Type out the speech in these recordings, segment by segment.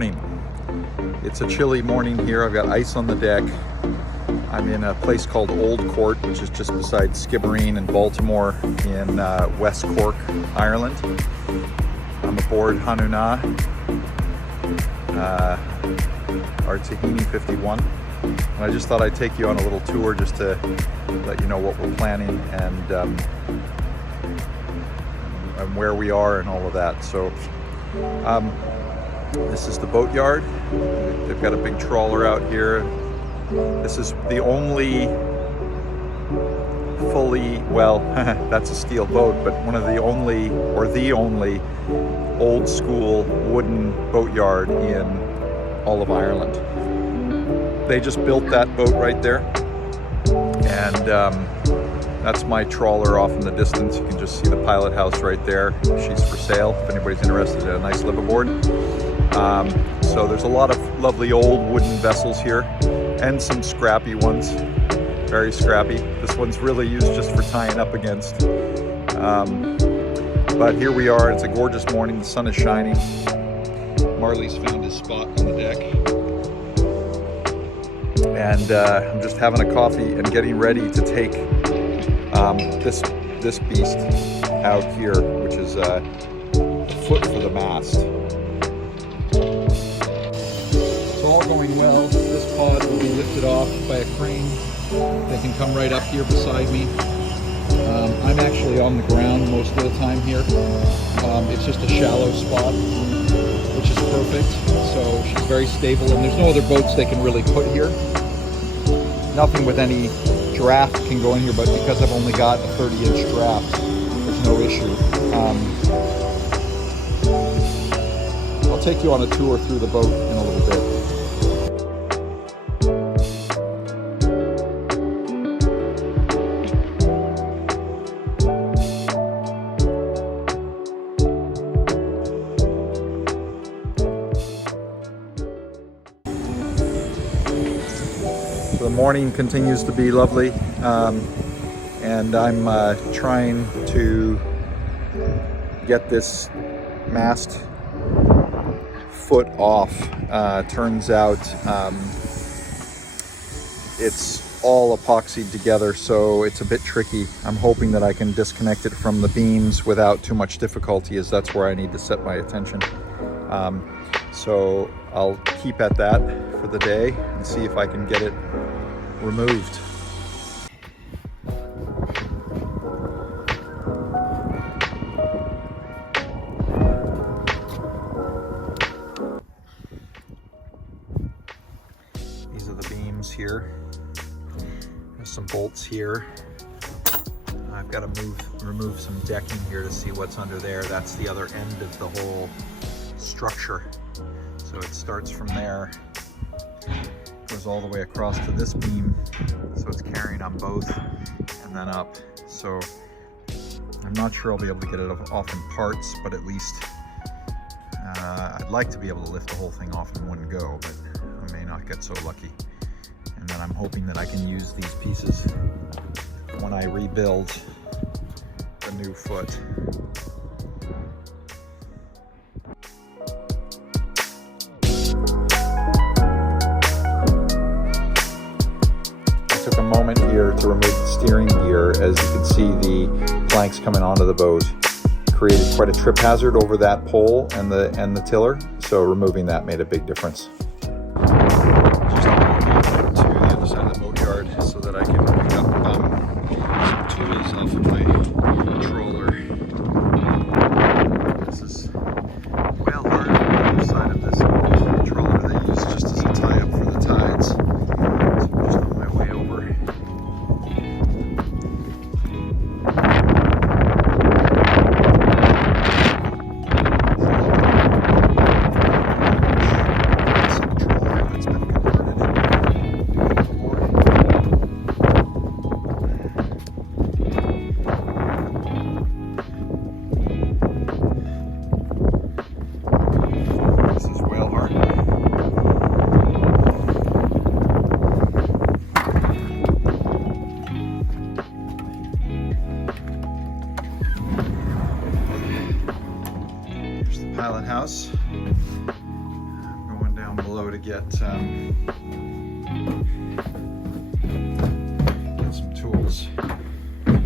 morning. It's a chilly morning here. I've got ice on the deck. I'm in a place called Old Court, which is just beside Skibbereen and Baltimore in West Cork, Ireland. I'm aboard Hanuna, our Tehini 51. And I just thought I'd take you on a little tour just to let you know what we're planning and where we are and all of that. So this is the boatyard. They've got a big trawler out here. This is the only fully, well, that's a steel boat, but one of the only, or the only, old school wooden boatyard in all of Ireland. They just built that boat right there, and that's my trawler off in the distance. You can just see the pilot house right there. She's for sale if anybody's interested in a nice liveaboard. So there's a lot of lovely old wooden vessels here and some scrappy ones, very scrappy. This one's really used just for tying up against. But here we are. It's a gorgeous morning. The sun is shining. Marley's found his spot on the deck. And I'm just having a coffee and getting ready to take this beast out here, which is a foot for the mast. It's all going well. This pod will be lifted off by a crane. They can come right up here beside me. I'm actually on the ground most of the time here. It's just a shallow spot, which is perfect. So she's very stable, and there's no other boats they can really put here. Nothing with any draft can go in here, but because I've only got a 30-inch draft, there's no issue. I'll take you on a tour through the boat in a little bit. The morning continues to be lovely, and I'm trying to get this mast foot off. Turns out it's all epoxied together, so it's a bit tricky. I'm hoping that I can disconnect it from the beams without too much difficulty, as that's where I need to set my attention. So I'll keep at that for the day and see if I can get it removed. These are the beams here. There's some bolts here. I've got to remove some decking here to see what's under there. That's the other end of the whole structure. So it starts from there, goes all the way across to this beam, so it's carrying on both, and then up. So I'm not sure I'll be able to get it off in parts, but at least I'd like to be able to lift the whole thing off in one go, but I may not get so lucky. And then I'm hoping that I can use these pieces when I rebuild the new foot. Took a moment here to remove the steering gear. As you can see, the planks coming onto the boat created quite a trip hazard over that pole and the tiller, so removing that made a big difference. Just to the other side of the boatyard so that I can pick up some tools off of my trawler. This is whale hard on the other side of this trawler they use just as a tie-up for the tides. pilot house. I'm down below to get some tools. Here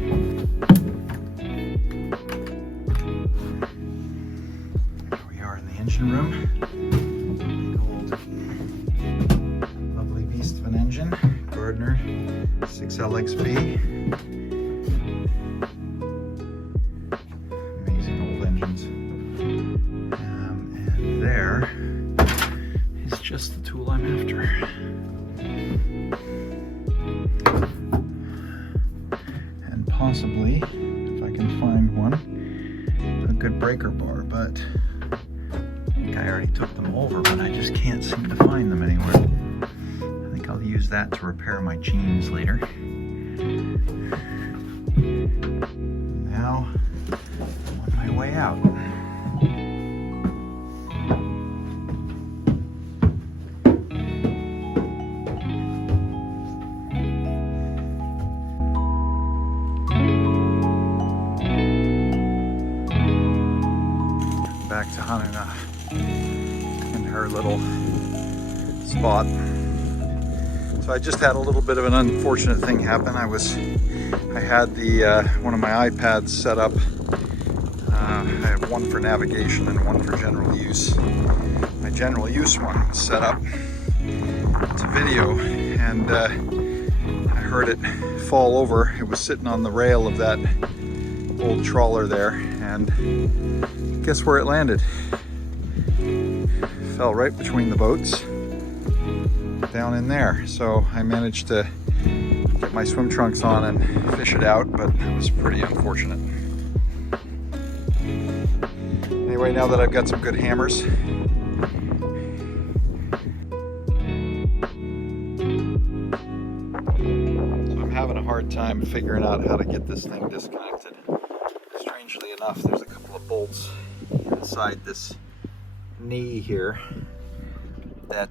we are in the engine room. Big old lovely beast of an engine, Gardner 6LXV. Amazing old engines. And there is just the tool I'm after. And possibly, if I can find one, a good breaker bar, but I think I already took them over, but I just can't seem to find them anywhere. I think I'll use that to repair my jeans later. Now, I'm on my way out. Back to Hanuna in her little spot. So I just had a little bit of an unfortunate thing happen. I had the one of my iPads set up. I have one for navigation and one for general use. My general use one was set up to video, and I heard it fall over. It was sitting on the rail of that old trawler there, and guess where it landed? Fell right between the boats, down in there. So I managed to get my swim trunks on and fish it out, but it was pretty unfortunate. Anyway, now that I've got some good hammers, so I'm having a hard time figuring out how to get this thing disconnected. Strangely enough, there's a couple of bolts inside this knee here that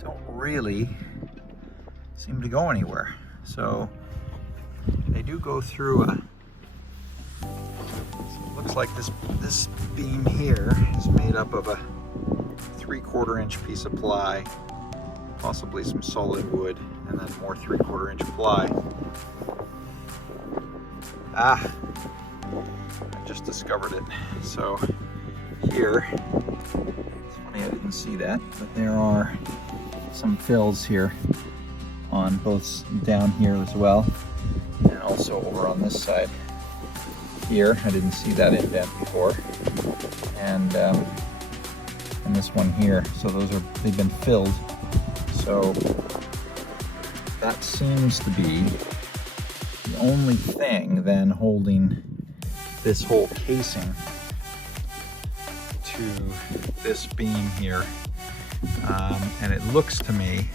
don't really seem to go anywhere. So they do go through a, so it looks like this beam here is made up of a 3/4 inch piece of ply, possibly some solid wood, and then more 3/4 inch ply. I just discovered it. So here, it's funny I didn't see that, but there are some fills here on both down here as well, and also over on this side here. I didn't see that indent before, and this one here. So they've been filled. So that seems to be the only thing then holding this whole casing to this beam here, and it looks to me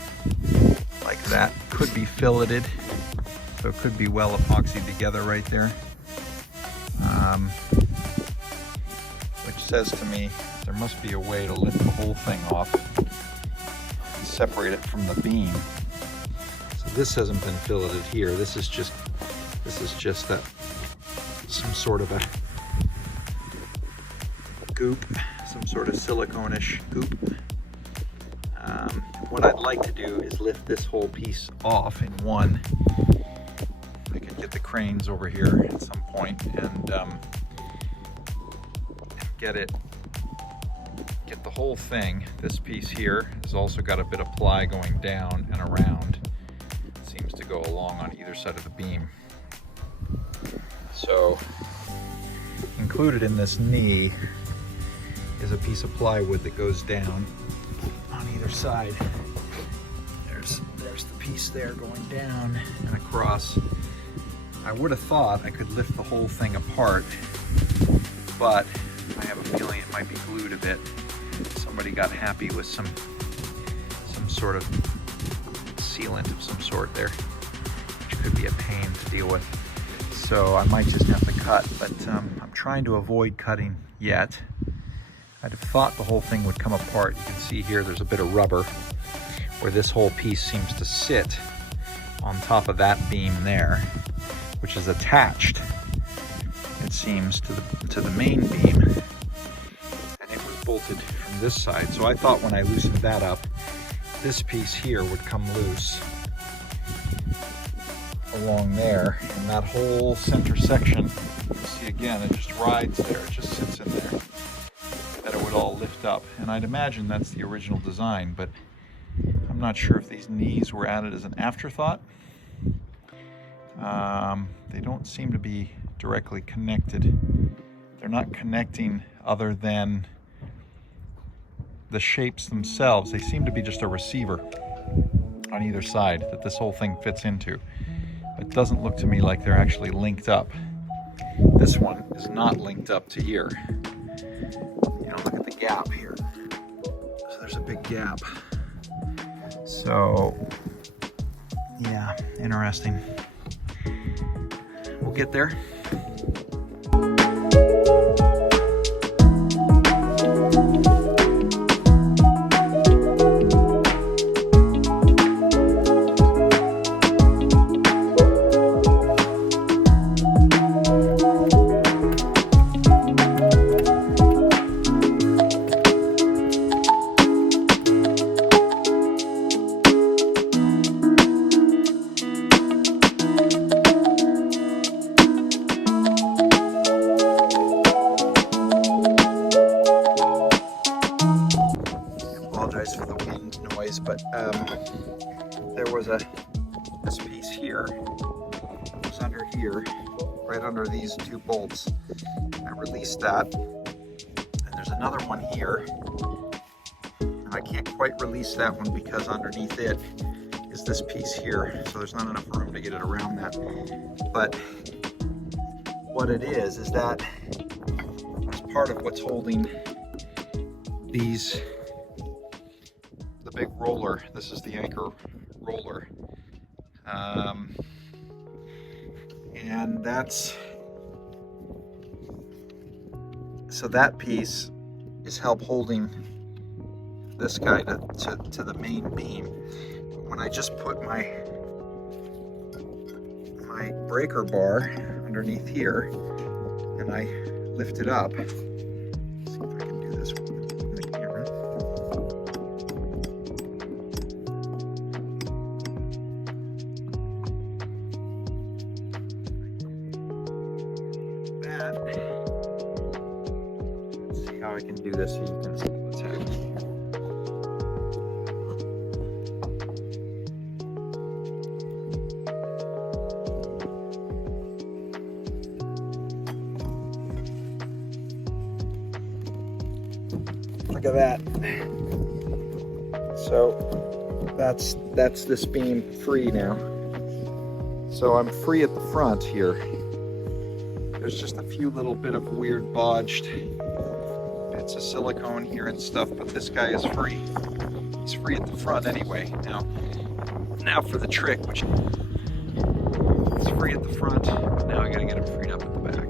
like that could be filleted, so it could be well epoxied together right there, which says to me there must be a way to lift the whole thing off and separate it from the beam. So this hasn't been filleted here. This is just that some sort of a goop, some sort of silicone-ish goop. What I'd like to do is lift this whole piece off in one. I could get the cranes over here at some point and get the whole thing. This piece here has also got a bit of ply going down and around. It seems to go along on either side of the beam. So included in this knee is a piece of plywood that goes down on either side. There's the piece there going down and across. I would have thought I could lift the whole thing apart, but I have a feeling it might be glued a bit. Somebody got happy with some sort of sealant of some sort there, which could be a pain to deal with. So I might just have to cut, but I'm trying to avoid cutting yet. I'd have thought the whole thing would come apart. You can see here there's a bit of rubber where this whole piece seems to sit on top of that beam there, which is attached, it seems, to the main beam, and it was bolted from from this side. So I thought when I loosened that up, this piece here would come loose along there, and that whole center section, you see again, it just rides there, it just sits in there, that it would all lift up. And I'd imagine that's the original design, but I'm not sure if these knees were added as an afterthought. They don't seem to be directly connected. They're not connecting other than the shapes themselves. They seem to be just a receiver on either side that this whole thing fits into. It doesn't look to me like they're actually linked up. This one is not linked up to here. You know, look at the gap here. So there's a big gap. So, yeah, interesting. We'll get there. For the wind noise, but there was this piece here, it was under here, right under these two bolts. I released that, and there's another one here, and I can't quite release that one because underneath it is this piece here, so there's not enough room to get it around that. But what it is that it's part of what's holding these, the big roller. This is the anchor roller, and that's, so that piece is help holding this guy to the main beam. When I just put my breaker bar underneath here and I lift it up, let's see if I can do this with the camera. Let's see how I can do this so you can see what's happening. Look at that. So that's this beam free now. So I'm free at the front here. There's just a few little bit of weird bodged bits of silicone here and stuff, but this guy is free. He's free at the front anyway. Now for the trick, which is free at the front. Now I gotta get him freed up at the back.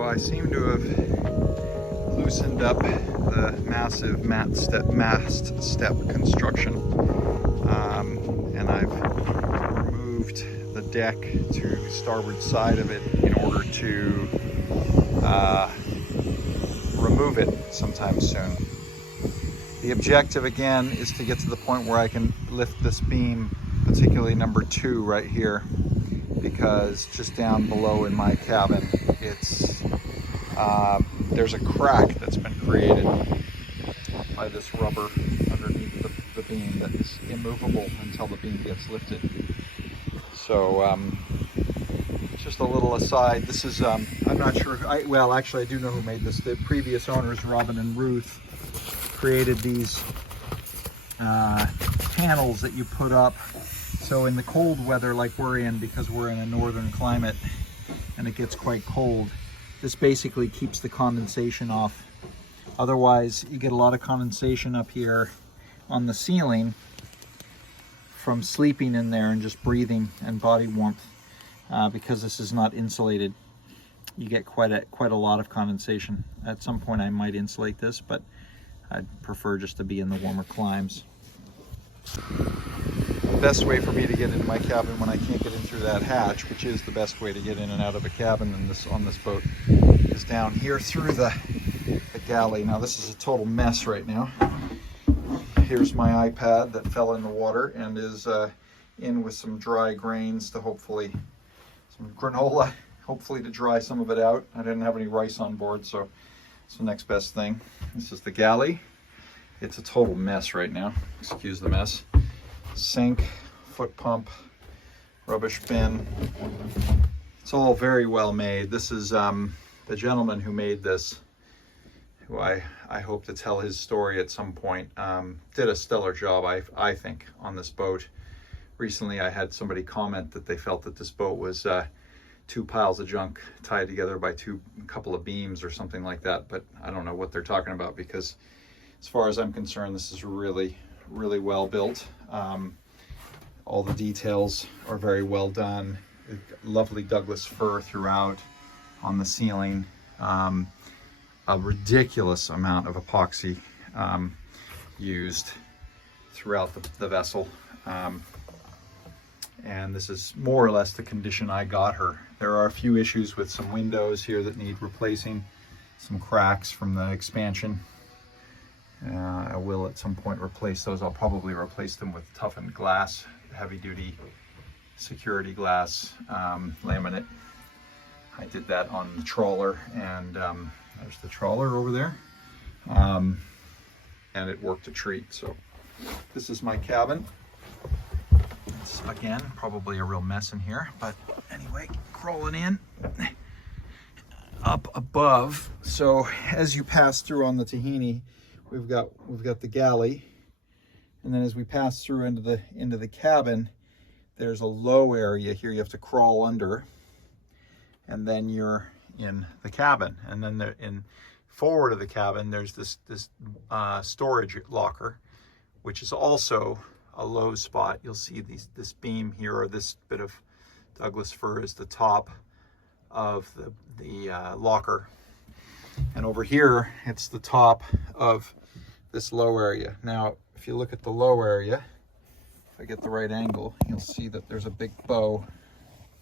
I seem to have loosened up the massive mast step construction, and I've removed the deck to the starboard side of it in order to remove it sometime soon. The objective again is to get to the point where I can lift this beam, particularly number 2 right here, because just down below in my cabin there's a crack that's been created by this rubber underneath the beam that is immovable until the beam gets lifted. So just a little aside, this is I'm not sure, well actually I do know who made this. The previous owners, Robin and Ruth, created these panels that you put up so in the cold weather like we're in, because we're in a northern climate and it gets quite cold, this basically keeps the condensation off. Otherwise, you get a lot of condensation up here on the ceiling from sleeping in there and just breathing and body warmth, because this is not insulated. you get quite a lot of condensation. At some point I might insulate this, but I'd prefer just to be in the warmer climes. The best way for me to get into my cabin when I can't get in through that hatch, which is the best way to get in and out of a cabin on this boat, is down here through the galley. Now this is a total mess right now. Here's my iPad that fell in the water and is in with some dry grains to hopefully, some granola, hopefully to dry some of it out. I didn't have any rice on board, so it's the next best thing. This is the galley. It's a total mess right now. Excuse the mess. Sink, foot pump, rubbish bin. It's all very well made. This is the gentleman who made this, who I hope to tell his story at some point. Did a stellar job, I think, on this boat. Recently I had somebody comment that they felt that this boat was two piles of junk tied together by a couple of beams or something like that, but I don't know what they're talking about, because as far as I'm concerned, this is really well built. All the details are very well done. Lovely Douglas fir throughout on the ceiling. A ridiculous amount of epoxy used throughout the vessel. And this is more or less the condition I got her. There are a few issues with some windows here that need replacing, some cracks from the expansion. I will at some point replace those. I'll probably replace them with toughened glass, heavy duty security glass, laminate. I did that on the trawler, and there's the trawler over there, and it worked a treat. So this is my cabin. It's again probably a real mess in here, but anyway, crawling in up above. So as you pass through on the Tehini, we've got the galley, and then as we pass through into the cabin, there's a low area here you have to crawl under, and then you're in the cabin. And then in forward of the cabin, there's this storage locker, which is also a low spot. You'll see this beam here, or this bit of Douglas fir, is the top of the locker, and over here it's the top of this low area. Now if you look at the low area, if I get the right angle, you'll see that there's a big bow.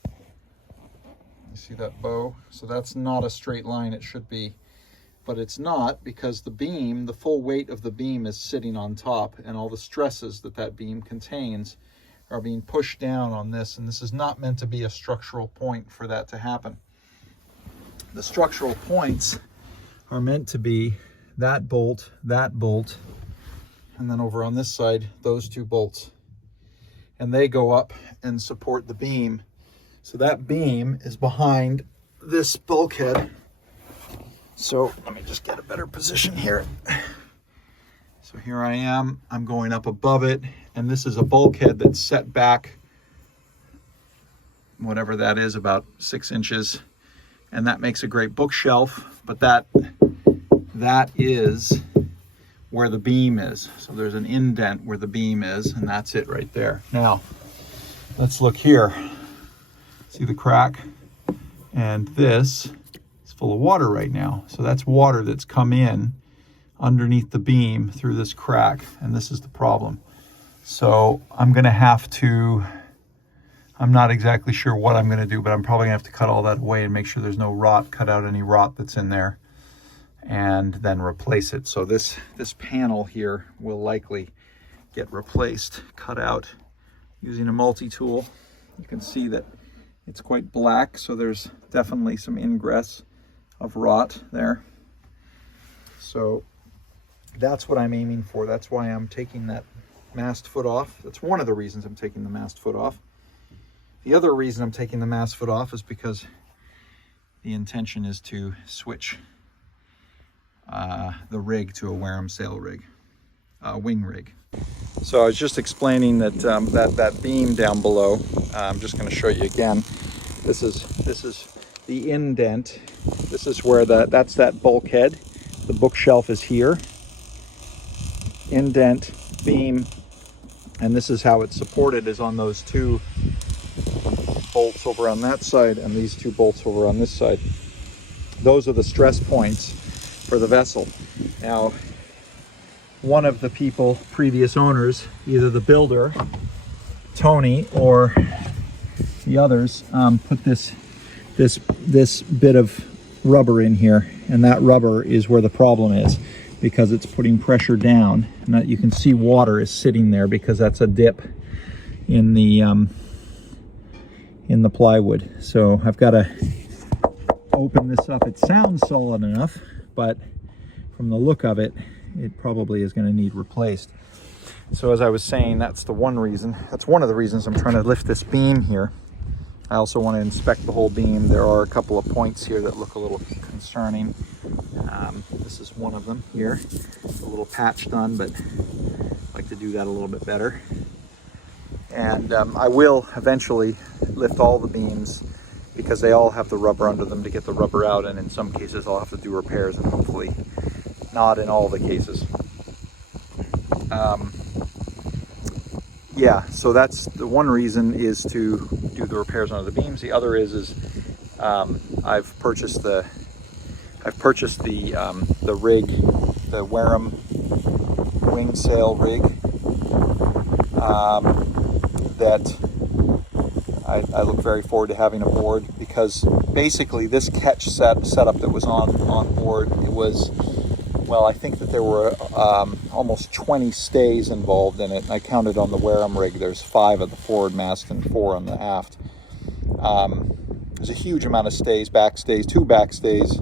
You see that bow? So that's not a straight line. It should be, but it's not, because the beam, the full weight of the beam is sitting on top, and all the stresses that beam contains are being pushed down on this, and this is not meant to be a structural point for that to happen. The structural points are meant to be that bolt, and then over on this side, those two bolts. And they go up and support the beam. So that beam is behind this bulkhead. So let me just get a better position here. So here I am, I'm going up above it, and this is a bulkhead that's set back, whatever that is, about 6 inches. And that makes a great bookshelf, but that is where the beam is. So there's an indent where the beam is, and that's it right there. Now, let's look here. See the crack? And this is full of water right now. So that's water that's come in underneath the beam through this crack, and this is the problem. So I'm gonna have to, I'm not exactly sure what I'm gonna do, but I'm probably gonna have to cut all that away and make sure there's no rot, cut out any rot that's in there, and then replace it. So this panel here will likely get replaced, cut out using a multi-tool. You can see that it's quite black, so there's definitely some ingress of rot there. So that's what I'm aiming for. That's why I'm taking that mast foot off. That's one of the reasons I'm taking the mast foot off. The other reason I'm taking the mast foot off is because the intention is to switch the rig to a Wharram sail rig, wing rig. So I was just explaining that that beam down below, I'm just going to show you again. This is the indent. This is where that's that bulkhead. The bookshelf is here. Indent, beam, and this is how it's supported, is on those two bolts over on that side and these two bolts over on this side. those are the stress points for the vessel. Now, one of the people, previous owners, either the builder, Tony, or the others, put this bit of rubber in here, and that rubber is where the problem is, because it's putting pressure down. And you can see water is sitting there because that's a dip in the plywood. So I've got to open this up. It sounds solid enough, but from the look of it, it probably is going to need replaced. So as I was saying, that's one of the reasons I'm trying to lift this beam here. I also want to inspect the whole beam. There are a couple of points here that look a little concerning. This is one of them here. It's a little patch done, but I'd like to do that a little bit better. And I will eventually lift all the beams because they all have the rubber under them to get the rubber out, and in some cases I'll have to do repairs, and hopefully not in all the cases. Yeah, so that's the one reason, is to do the repairs on the beams. The other is I've purchased the rig, the Wharram wing sail rig, that I look very forward to having aboard, because basically this catch setup that was on board, it was, well, I think that there were almost 20 stays involved in it. I counted on the Wharram rig. There's 5 at the forward mast and 4 on the aft. There's a huge amount of stays, back stays, 2 back stays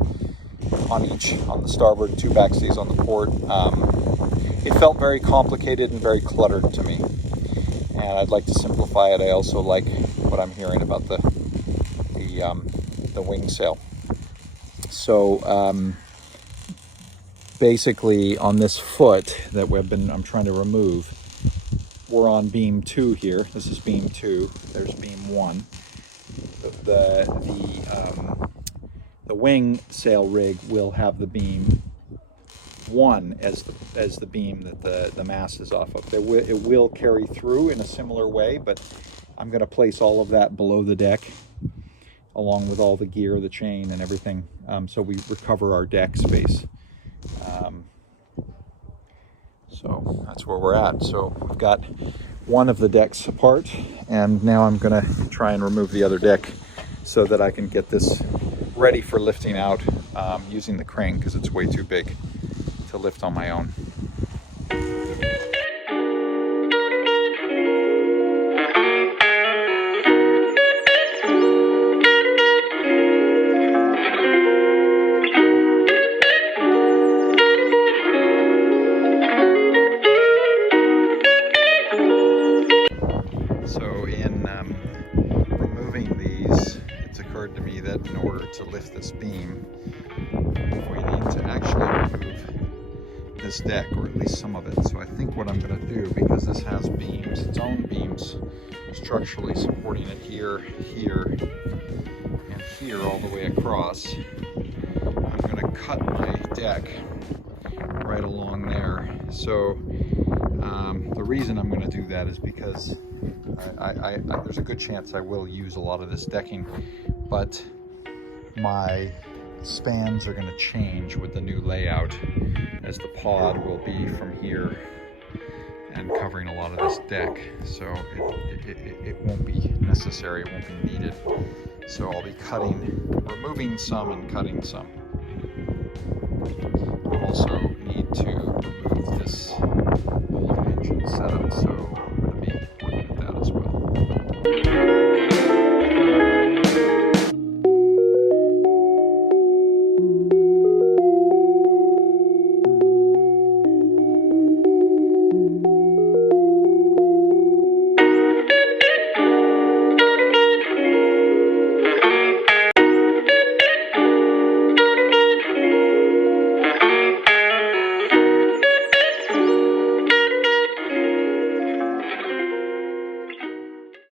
on each, on the starboard, and 2 back stays on the port. It felt very complicated and very cluttered to me, and I'd like to simplify it. I also like what I'm hearing about the wing sail. So basically, on this foot that I'm trying to remove, we're on beam 2 here. This is beam 2. There's beam 1. The wing sail rig will have the beam 1 as the beam that the mast is off of. It will carry through in a similar way, but I'm going to place all of that below the deck, along with all the gear, the chain, and everything, so we recover our deck space. So that's where we're at. So we've got one of the decks apart, and now I'm going to try and remove the other deck so that I can get this ready for lifting out using the crane, because it's way too big to lift on my own. To me that in order to lift this beam, we need to actually remove this deck, or at least some of it. So I think what I'm going to do, because this has beams, its own beams structurally supporting it here, here, and here all the way across, I'm going to cut my deck right along there. So the reason I'm going to do that is because there's a good chance I will use a lot of this decking, but my spans are going to change with the new layout, as the pod will be from here and covering a lot of this deck, so it won't be necessary, it won't be needed. So I'll be removing some and cutting some. I'll also need to remove this old engine setup, so I'm going to be working at that as well.